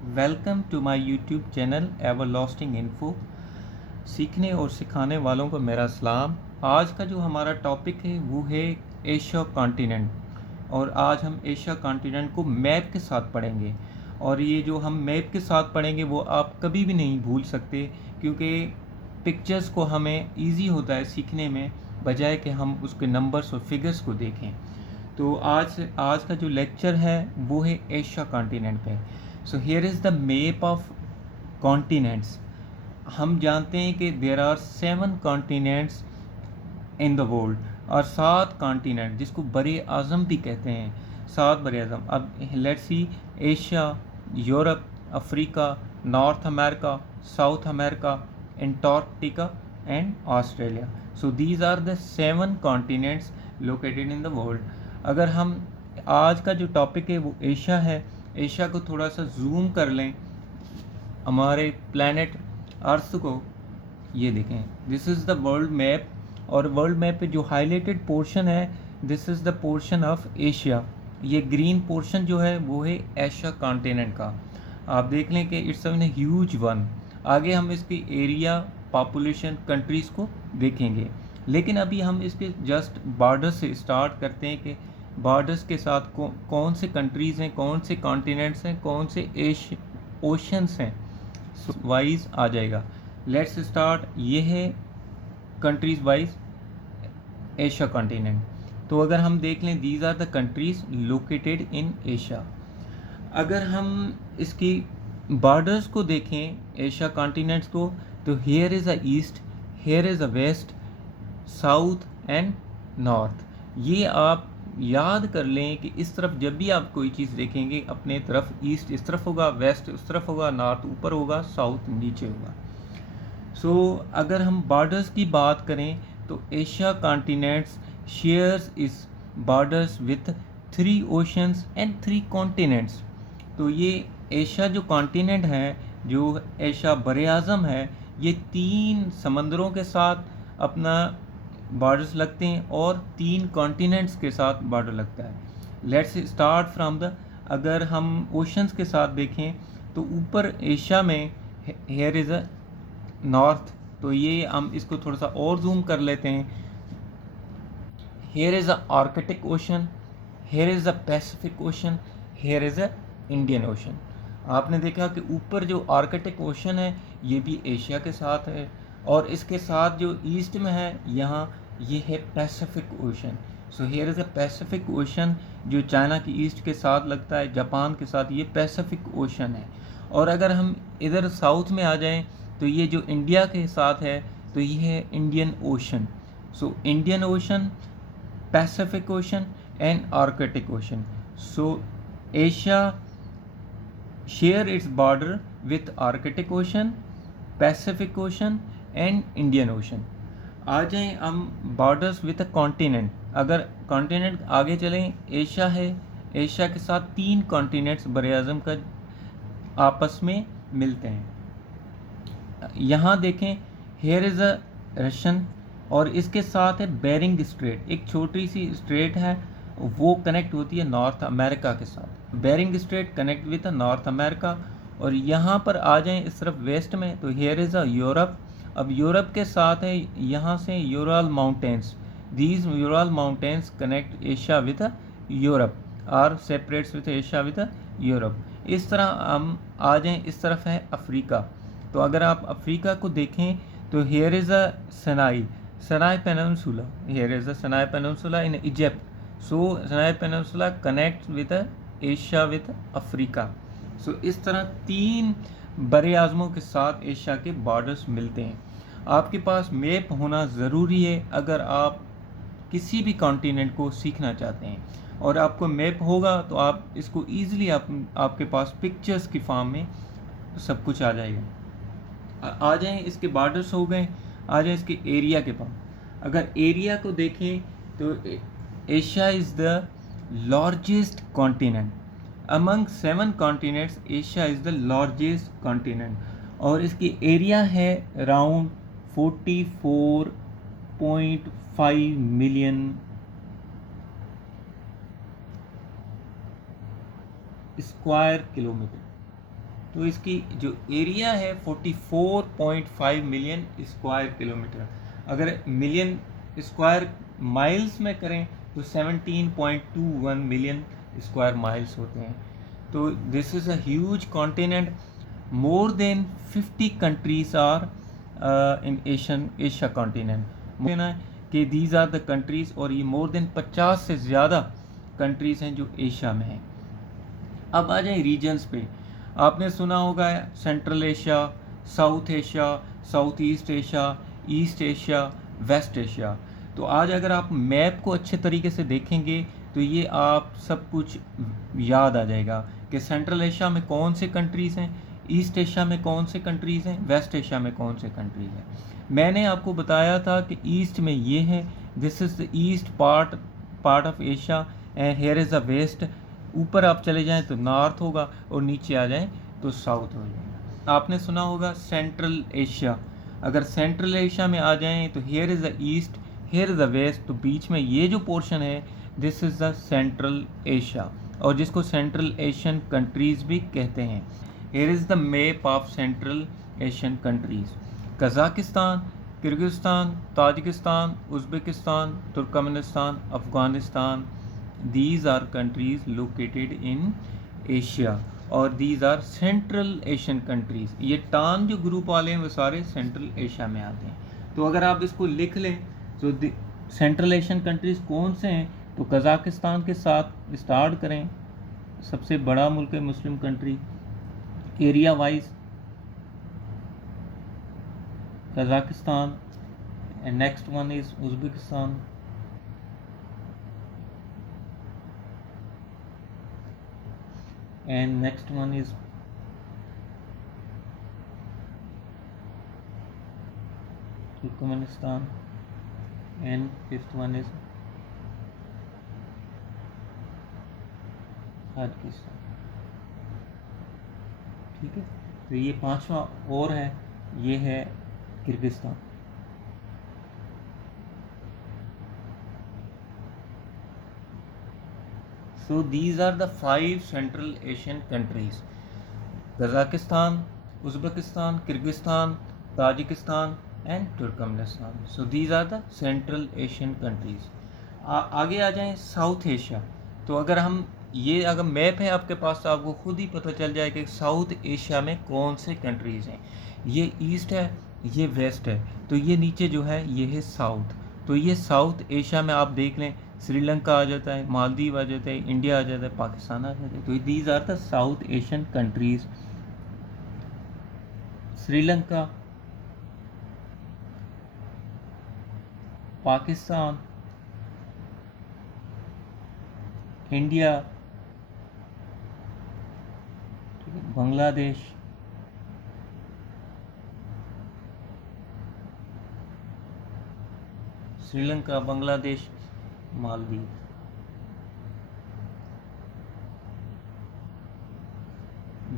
Welcome to my YouTube channel everlasting info. सीखने और सिखाने वालों को मेरा सलाम। आज का जो हमारा टॉपिक है वो है एशिया कॉन्टिनेंट, और आज हम एशिया कॉन्टिनेंट को मैप के साथ पढ़ेंगे। और ये जो हम मैप के साथ पढ़ेंगे वो आप कभी भी नहीं भूल सकते, क्योंकि पिक्चर्स को हमें इजी होता है सीखने में, बजाय कि हम उसके नंबर्स और फिगर्स को देखें। तो आज का जो लेक्चर है वो है एशिया कॉन्टिनेंट पे। So here is the map of continents. हम जानते हैं कि there are 7 continents in the world, और 7 कॉन्टिनेंट जिसको बरे आज़म भी कहते हैं, 7 बरे आज़म। अब let's see, Asia, Europe, Africa, North America, South America, Antarctica and Australia. So these are the 7 continents located in the world. अगर हम आज का जो टॉपिक है वो एशिया है, एशिया को थोड़ा सा जूम कर लें हमारे प्लैनेट अर्थ को, ये देखें, this is the world map. और वर्ल्ड मैप पे जो हाईलाइटेड पोर्शन है, this is the portion of Asia. ये ग्रीन पोर्शन जो है वो है एशिया कॉन्टिनेंट का। आप देख लें कि इट्स अ ह्यूज वन। आगे हम इसकी एरिया, पॉपुलेशन, कंट्रीज़ को देखेंगे, लेकिन अभी हम इसके जस्ट बॉर्डर से स्टार्ट करते हैं कि बॉर्डर्स के साथ कौन से कंट्रीज़ हैं, कौन से कॉन्टिनेंट्स हैं, कौन से ओशंस हैं, वाइज आ जाएगा। Let's start. ये है कंट्रीज वाइज एशिया कॉन्टिनेंट। तो अगर हम देख लें, these are the countries located in Asia. अगर हम इसकी बॉर्डर्स को देखें एशिया कॉन्टिनेंट्स को, तो here is a east, here is a west, south and north. ये आप याद कर लें कि इस तरफ जब भी आप कोई चीज़ देखेंगे, अपने तरफ ईस्ट इस तरफ होगा, वेस्ट उस तरफ होगा, नॉर्थ ऊपर होगा, साउथ नीचे होगा। सो अगर हम बॉर्डर्स की बात करें तो एशिया कॉन्टिनेंट्स शेयर्स इस borders with 3 oceans and 3 continents. तो ये एशिया जो कॉन्टिनेंट है, जो एशिया बरे आज़म है, ये 3 समंदरों के साथ अपना बॉर्डर्स लगते हैं और 3 कॉन्टिनेंट्स के साथ बॉर्डर लगता है। लेट्स स्टार्ट फ्रॉम द, अगर हम ओशंस के साथ देखें तो ऊपर एशिया में हेयर इज़ अ नॉर्थ। तो ये हम इसको थोड़ा सा और जूम कर लेते हैं। Here is a Arctic ocean, hair is a Pacific ocean, hair is a Indian ocean. आपने देखा कि ऊपर जो आर्कटिक ओशन है ये भी एशिया के साथ है, और इसके साथ जो ईस्ट में है यहाँ, ये है Pacific ocean. So here is a Pacific ocean, जो चाइना की ईस्ट के साथ लगता है, जापान के साथ, ये पैसिफिक ओशन है। और अगर हम इधर साउथ में आ जाएं तो ये जो इंडिया के साथ है, तो ये है Indian Ocean. So Indian Ocean, Pacific Ocean and Arctic Ocean. So Asia share its border with Arctic Ocean, Pacific Ocean and Indian Ocean. आ जाएं हम बॉर्डर्स विथ अ कॉन्टिनेंट। अगर कॉन्टिनेंट आगे चलें, एशिया है, एशिया के साथ 3 कॉन्टिनेंट्स बरे आज़म का आपस में मिलते हैं। यहाँ देखें, हेयर इज़ अ रशियन, और इसके साथ है बेरिंग स्ट्रेट, एक छोटी सी स्ट्रेट है, वो कनेक्ट होती है नॉर्थ अमेरिका के साथ। Bering Strait connect with North America. और यहाँ पर आ जाएं इस तरफ वेस्ट में, तो हेयर इज़ अ यूरोप। अब यूरोप के साथ है यहाँ से Ural mountains. These Ural mountains connect Asia with Europe, are separates with Asia with Europe. इस तरह हम आ जाएं, इस तरफ है अफ्रीका। तो अगर आप अफ्रीका को देखें तो here is a Sinai, Sinai peninsula, here is a Sinai peninsula in Egypt. So Sinai peninsula connect with Asia with Africa. So इस तरह 3 बड़े आज़मों के साथ एशिया के बॉर्डर्स मिलते हैं। आपके पास मैप होना ज़रूरी है अगर आप किसी भी कॉन्टिनेंट को सीखना चाहते हैं, और आपको मैप होगा तो आप इसको ईजिली आपके पास पिक्चर्स की फॉर्म में सब कुछ आ जाएगा। आ जाएं, इसके बॉर्डर्स हो गए, आ जाएं इसके एरिया के पास। अगर एरिया को देखें तो Asia is the largest continent among 7 continents. Asia is the largest continent, और इसकी एरिया है अराउंड 44.5 मिलियन स्क्वायर किलोमीटर। तो इसकी जो एरिया है 44.5 मिलियन स्क्वायर किलोमीटर। अगर मिलियन स्क्वायर माइल्स में करें तो 17.21 मिलियन स्क्वायर माइल्स होते हैं। तो this is a huge continent. More than 50 countries are in Asia continent. कहना है कि दीज आर द कंट्रीज, और ये मोर देन 50 से ज़्यादा कंट्रीज़ हैं जो एशिया में हैं। अब आ जाए रीजन्स पे। आपने सुना होगा Central Asia, South Asia, South East Asia, East Asia, West Asia. तो आज अगर आप मैप को अच्छे तरीके से देखेंगे तो ये आप सब कुछ याद आ जाएगा कि सेंट्रल एशिया में कौन से कंट्रीज़ हैं, ईस्ट एशिया में कौन से कंट्रीज़ हैं, वेस्ट एशिया में कौन से कंट्रीज़ हैं। मैंने आपको बताया था कि ईस्ट में ये है, this is the east part of Asia, and here is the west. ऊपर आप चले जाएं तो नॉर्थ होगा और नीचे आ जाएं तो साउथ हो जाएगा। आपने सुना होगा सेंट्रल एशिया। अगर सेंट्रल एशिया में आ जाएं तो here is the east, here is the west, तो बीच में ये जो पोर्शन है this is the Central Asia, और जिसको सेंट्रल एशियन कंट्रीज़ भी कहते हैं। Here is the map of Central Asian countries. Kazakhstan, Kyrgyzstan, Tajikistan, Uzbekistan, Turkmenistan, Afghanistan, these are countries located in Asia, और these are Central Asian countries। ये टान जो group वाले हैं वो सारे सेंट्रल एशिया में आते हैं। तो अगर आप इसको लिख लें तो सेंट्रल एशियन कंट्रीज़ कौन से हैं, तो कज़ाकिस्तान के साथ स्टार्ट करें, सबसे बड़ा मुल्क है, Muslim country area wise Kazakhstan, and next one is Uzbekistan, and next one is Turkmenistan, and fifth one is Tajikistan. ठीक है, तो ये पांचवा और है, ये है Kyrgyzstan. So these are the 5 Central Asian countries: Kazakhstan, Uzbekistan, Kyrgyzstan, Tajikistan and Turkmenistan. So these are the Central Asian countries. आगे आ जाएं साउथ एशिया। तो अगर मैप है आपके पास तो आपको खुद ही पता चल जाए कि साउथ एशिया में कौन से कंट्रीज़ हैं। ये ईस्ट है, ये वेस्ट है, तो ये नीचे जो है ये है साउथ। तो ये साउथ एशिया में आप देख लें, श्रीलंका आ जाता है, मालदीव आ जाता है, इंडिया आ जाता है, पाकिस्तान आ जाता है। तो these are the South Asian countries. Sri Lanka, Pakistan, India, Bangladesh, Sri Lanka, Bangladesh, Maldives.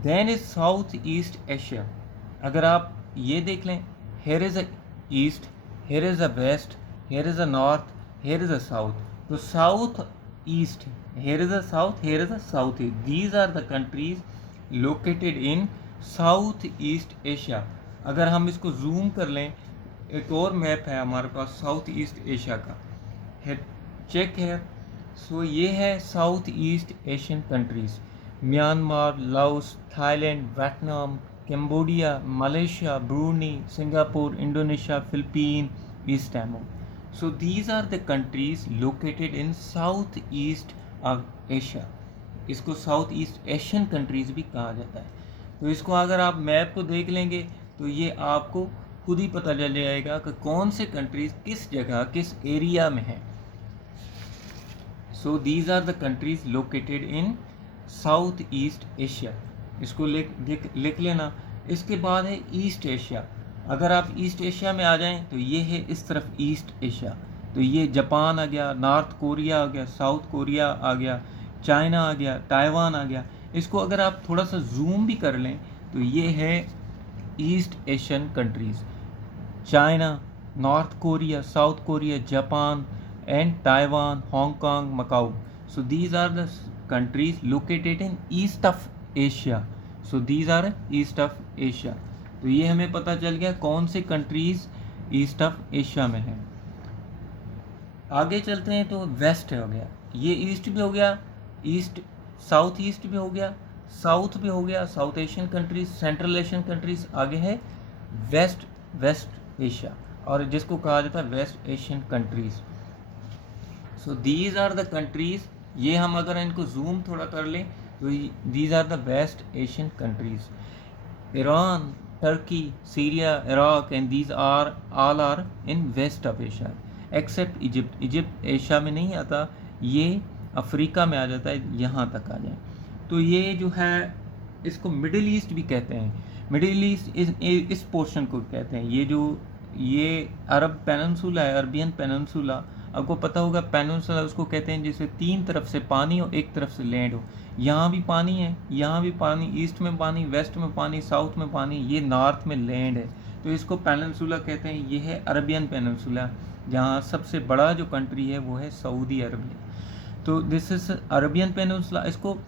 Then is South East Asia. अगर आप ये देख लें, here is a east, here is a west, here is a north, here is a south. तो South East, here is a South, here is a South East. These are the countries located in South East Asia. अगर हम इसको zoom कर लें, एक और map है हमारे पास साउथ ईस्ट एशिया का, चेक है। सो ये है South East Asian countries: Myanmar, Laos, Thailand, Vietnam, Cambodia, Malaysia, Brunei, Singapore, Indonesia, Philippine, East Timor. So these are the countries located in South East of Asia. इसको South East Asian countries भी कहा जाता है। तो इसको अगर आप map को देख लेंगे तो ये आपको खुद ही पता चल जाएगा कि कौन से कंट्रीज किस जगह, किस एरिया में है। So these are the countries located in South East Asia. इसको लिख लेना। इसके बाद है ईस्ट एशिया। अगर आप ईस्ट एशिया में आ जाएं तो ये है इस तरफ ईस्ट एशिया। तो ये जापान आ गया, नॉर्थ कोरिया आ गया, साउथ कोरिया आ गया, चाइना आ गया, ताइवान आ गया। इसको अगर आप थोड़ा सा जूम भी कर लें तो ये है east Asian countries: China, north Korea, south Korea, Japan and Taiwan, Hong Kong, Macau. So these are the countries located in east of Asia. So these are east of Asia. तो ये हमें पता चल गया कौन से कंट्रीज़ ईस्ट ऑफ एशिया में है। आगे चलते हैं तो वेस्ट हो गया, ये ईस्ट भी हो गया, ईस्ट साउथ ईस्ट भी हो गया, साउथ भी हो गया, south Asian countries, central Asian countries. आगे है वेस्ट, वेस्ट एशिया, और जिसको कहा जाता है West Asian countries. So these are the countries, ये हम अगर इनको जूम थोड़ा कर लें तो these are the West Asian countries. Iran, Turkey, Syria, Iraq and these are all are in west of Asia except Egypt. Egypt Asia में नहीं आता, ये अफ्रीका में आ जाता है, यहाँ तक आ जाए। तो ये जो है इसको मिडिल ईस्ट भी कहते हैं। मिडिल ईस्ट इस पोर्शन को कहते हैं, ये अरब पेनिनसुला है, अरबियन पेनिनसुला। आपको पता होगा पेनिनसुला उसको कहते हैं जिससे तीन तरफ से पानी हो, एक तरफ से लैंड हो। यहाँ भी पानी है, यहाँ भी पानी, ईस्ट में पानी, वेस्ट में पानी, साउथ में पानी, ये नॉर्थ में लैंड है, तो इसको पेनिनसुला कहते हैं। ये है अरबियन पेनिनसुला, जहाँ सबसे बड़ा जो कंट्री है वो है सऊदी अरबिया। तो दिस इज अरबियन पेनिनसुला। इसको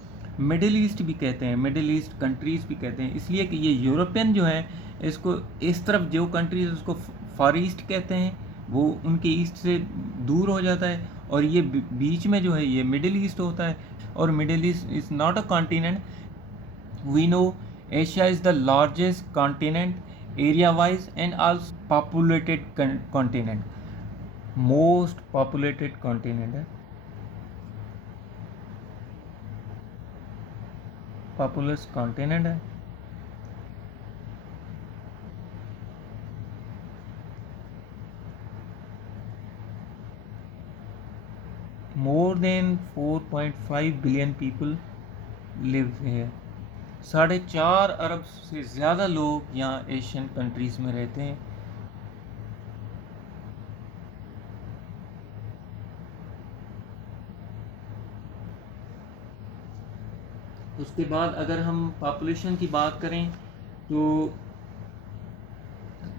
मिडिल ईस्ट भी कहते हैं, मिडिल ईस्ट कंट्रीज़ भी कहते हैं, इसलिए कि ये यूरोपियन जो है इसको इस तरफ जो कंट्रीज उसको फार ईस्ट कहते हैं, वो उनके ईस्ट से दूर हो जाता है, और ये बीच में जो है ये मिडिल ईस्ट होता है। और Middle East is not a continent. We know Asia is the largest continent area wise and also populated continent, most populated continent है, पॉपुलस कॉन्टिनेंट है। More than 4.5 billion people live है। 4.5 अरब से ज़्यादा लोग यहाँ एशियन कंट्रीज़ में रहते हैं। उसके बाद अगर हम पॉपुलेशन की बात करें तो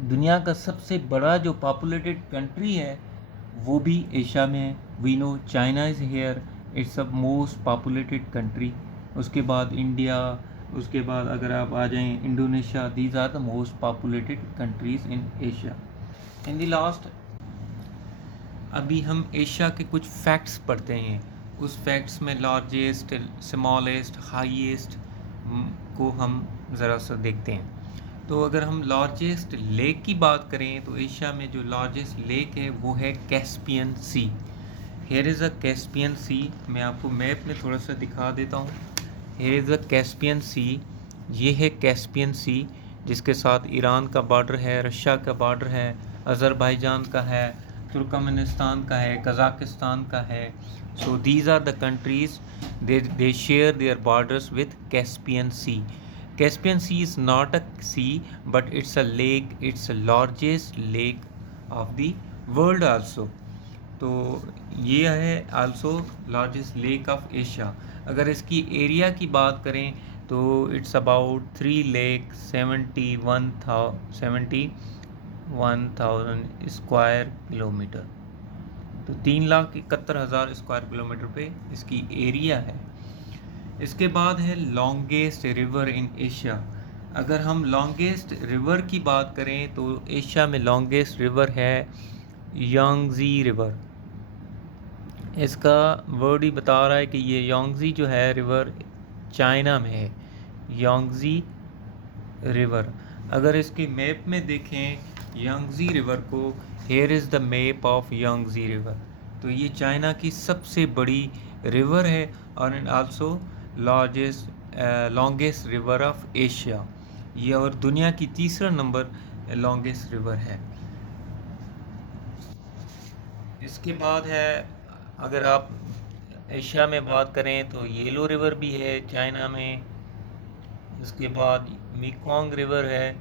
दुनिया का सबसे बड़ा जो पॉपुलेटेड कंट्री है वो भी एशिया में है। We know China is here, it's a most populated country. उसके बाद इंडिया, उसके बाद अगर आप आ जाएं Indonesia, these are the most populated countries in Asia. In the last अभी हम एशिया के कुछ फैक्ट्स पढ़ते हैं। उस फैक्ट्स में लार्जेस्ट, स्मॉलेस्ट, हाईएस्ट को हम ज़रा सा देखते हैं। तो अगर हम लार्जेस्ट लेक की बात करें तो एशिया में जो लार्जेस्ट लेक है वो है Caspian sea. Here is a Caspian sea, मैं आपको मैप में थोड़ा सा दिखा देता हूँ। Here is a Caspian sea, ये है कैस्पियन सी जिसके साथ ईरान का बॉर्डर है, रशिया का बॉर्डर है, अज़रबैजान का है, तुर्कमेनिस्तान का है, कज़ाकिस्तान का है। So these are the countries they share their borders with Caspian Sea. Caspian Sea is not a sea, but it's a lake. It's the largest lake of the world also. तो ये है also largest lake of Asia। अगर इसकी area की बात करें तो it's about 3,71,000 square kilometre. तो 3,71,000 स्क्वायर किलोमीटर पे इसकी एरिया है। इसके बाद है लॉन्गेस्ट रिवर इन एशिया। अगर हम लॉन्गेस्ट रिवर की बात करें तो एशिया में लॉन्गेस्ट रिवर है यांगजी रिवर। इसका वर्ड ही बता रहा है कि ये यांगजी जो है रिवर चाइना में है, यांगजी रिवर। अगर इसके मैप में देखें यांगजी रिवर को, hair is the map of Yangtze river. तो ये चाइना की सबसे बड़ी रिवर है और also longest river of Asia. ये और दुनिया की तीसरा नंबर लॉन्गेस्ट रिवर है। इसके बाद है अगर आप एशिया में बात करें तो येलो रिवर भी है चाइना में। इसके बाद मेकोंग रिवर है,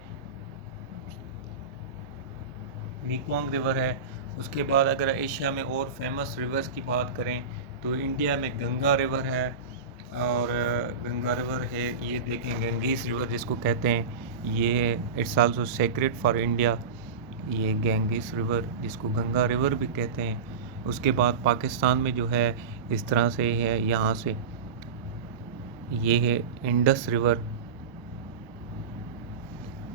मेकोंग रिवर है। उसके बाद अगर एशिया में और फेमस रिवर्स की बात करें तो इंडिया में गंगा रिवर है, और गंगा रिवर है, ये देखें गंगेस रिवर जिसको कहते हैं, ये it's also sacred for India. ये गंगेस रिवर जिसको गंगा रिवर भी कहते हैं। उसके बाद पाकिस्तान में जो है इस तरह से है, यहाँ से ये है इंडस रिवर,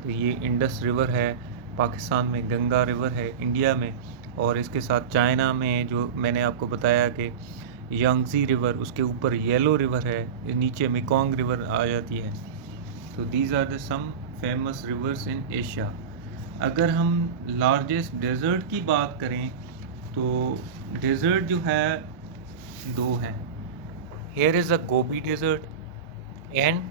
तो ये इंडस रिवर है, पाकिस्तान में गंगा रिवर है इंडिया में, और इसके साथ चाइना में जो मैंने आपको बताया कि यांगजी रिवर, उसके ऊपर येलो रिवर है, नीचे मेकोंग रिवर आ जाती है। तो these are the some famous rivers in Asia. अगर हम लार्जेस्ट डेजर्ट की बात करें तो डेजर्ट जो है दो हैं। Here is a Gobi desert and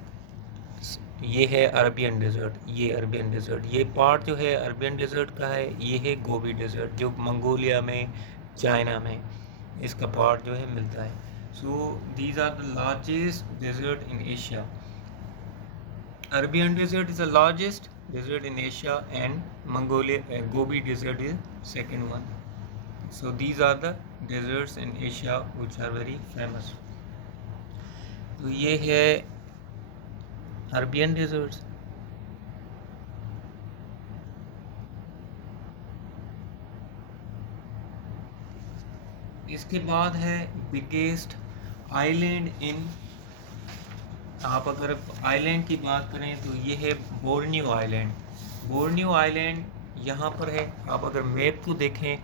ये है अरबियन डेजर्ट। ये अरबियन डेजर्ट, ये पार्ट जो है अरबियन डेजर्ट का है, ये है गोबी डेजर्ट जो मंगोलिया में, चाइना में इसका पार्ट जो है मिलता है। So these are the largest desert in Asia. Arabian desert is the largest desert in Asia, and Mongolia Gobi desert is second one. So these are the deserts in Asia which are very famous. तो ये है Arabian deserts। इसके बाद है biggest island in, आप अगर island की बात करें तो ये है बोर्नियो आइलैंड। बोर्नियो आइलैंड यहाँ पर है। आप अगर मैप को देखें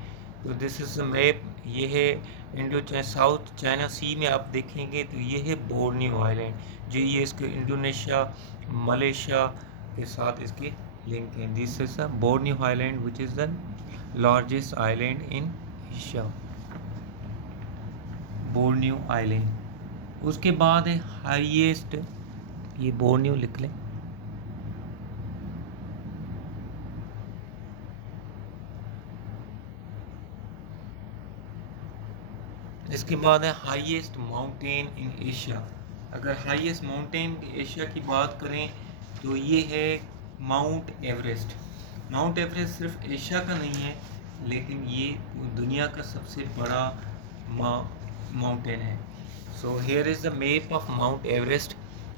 तो दिस इज़ द मैप, ये है इंडो साउथ चाइना सी में आप देखेंगे तो ये है बोर्नियो आइलैंड जो ये इसके इंडोनेशिया मलेशिया के साथ इसके लिंक हैं। This is the Borneo island which is the largest island in Asia, Borneo island. उसके बाद है हाईएस्ट, ये बोर्नियो लिख लें। इसके बाद है हाईएस्ट माउंटेन इन एशिया। अगर हाईएस्ट माउंटेन एशिया की बात करें तो ये है माउंट एवरेस्ट। माउंट एवरेस्ट सिर्फ एशिया का नहीं है, लेकिन ये दुनिया का सबसे बड़ा माउंटेन है। So here is the map of mount Everest.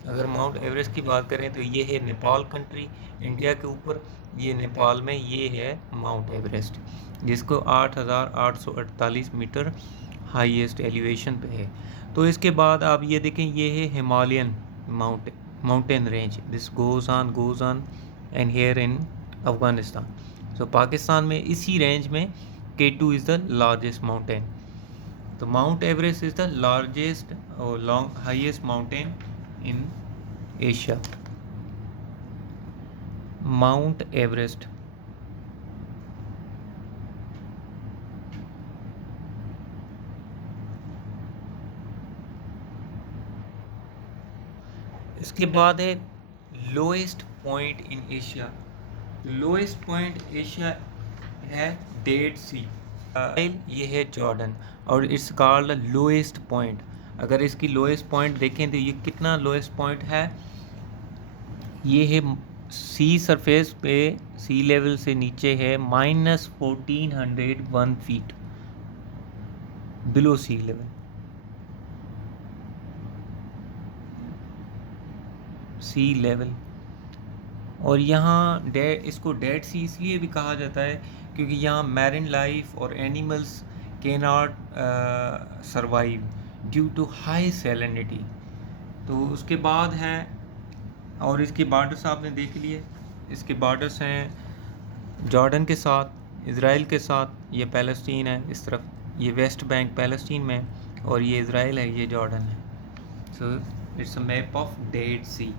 अगर माउंट एवरेस्ट की बात करें तो ये है नेपाल कंट्री, इंडिया के ऊपर, ये नेपाल में ये है माउंट एवरेस्ट, जिसको 8,848 मीटर हाईएस्ट एलिवेशन पे है। तो इसके बाद आप ये देखें, ये है Himalayan mountain range, this goes on and here in Afghanistan. So Pakistan में इसी रेंज में K2 is the largest mountain. तो mount Everest is the largest और highest mountain in Asia, mount Everest. इसके बाद है lowest point in Asia. Lowest point Asia है dead sea, ये है जॉर्डन, और इट्स कॉल्ड लोएस्ट पॉइंट। अगर इसकी लोएस्ट पॉइंट देखें तो ये कितना लोएस्ट पॉइंट है, ये है सी सरफेस पे, सी लेवल से नीचे है -1401 फीट बिलो सी लेवल, सी लेवल। और यहाँ इसको डेड सी इसलिए भी कहा जाता है क्योंकि यहाँ मैरिन लाइफ और एनिमल्स के not survive due to high salinity. तो उसके बाद है, और इसके बॉर्डर्स आपने देख लिए, इसके बॉर्डर्स हैं जॉर्डन के साथ, इज़राइल के साथ, ये पैलेस्टीन है इस तरफ, ये वेस्ट बैंक पैलेस्टीन में, और ये इज़राइल है, ये जॉर्डन है। So it's a map of dead sea.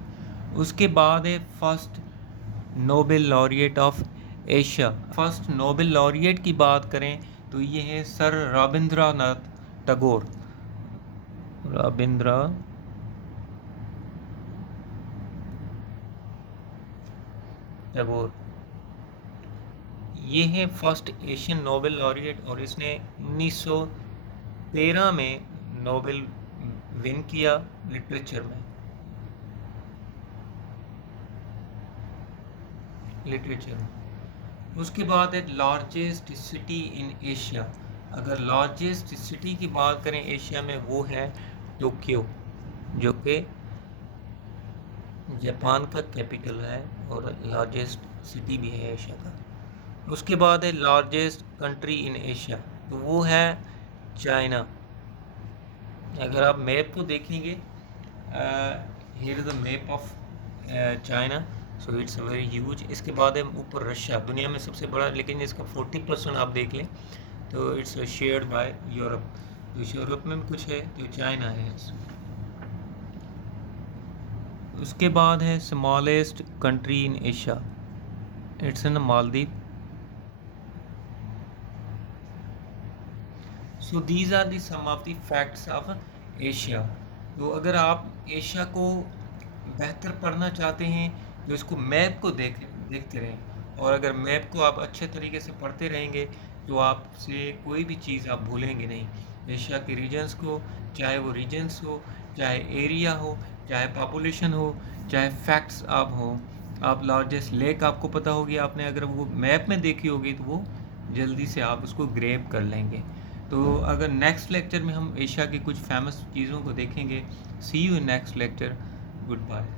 उसके बाद है first Nobel laureate of Asia. First Nobel laureate की बात करें तो ये है सर रविंद्रनाथ टैगोर। रविंद्र टैगोर, ये है फर्स्ट एशियन नोबेल लॉरिएट, और इसने 1913 में नोबेल विन किया लिटरेचर में, लिटरेचर। उसके बाद है लार्जेस्ट सिटी इन एशिया। अगर लार्जेस्ट सिटी की बात करें एशिया में, वो है टोक्यो, जो कि जापान का कैपिटल है और लार्जेस्ट सिटी भी है एशिया का। उसके बाद है लार्जेस्ट कंट्री इन एशिया, तो वो है चाइना। अगर आप मैप को देखेंगे, here is the map of China, so it's very huge. इसके बाद है ऊपर रशिया, दुनिया में सबसे बड़ा, लेकिन इसका 40% आप देख लें तो इट्स शेयर्ड बाय यूरोप। तो यूरोप में भी कुछ है तो चाइना है। उसके बाद है smallest country in Asia, it's in Maldives. So these are the some of the facts of Asia. तो अगर आप एशिया को बेहतर पढ़ना चाहते हैं तो इसको मैप को देखते रहें, और अगर मैप को आप अच्छे तरीके से पढ़ते रहेंगे तो आपसे कोई भी चीज़ आप भूलेंगे नहीं। एशिया के रीजन्स को, चाहे वो रीजन्स हो, चाहे एरिया हो, चाहे पॉपुलेशन हो, चाहे फैक्ट्स आप लार्जेस्ट लेक आपको पता होगी, आपने अगर वो मैप में देखी होगी तो वो जल्दी से आप उसको ग्रेब कर लेंगे। तो अगर नेक्स्ट लेक्चर में हम एशिया की कुछ फेमस चीज़ों को देखेंगे। See you in next lecture. Good bye.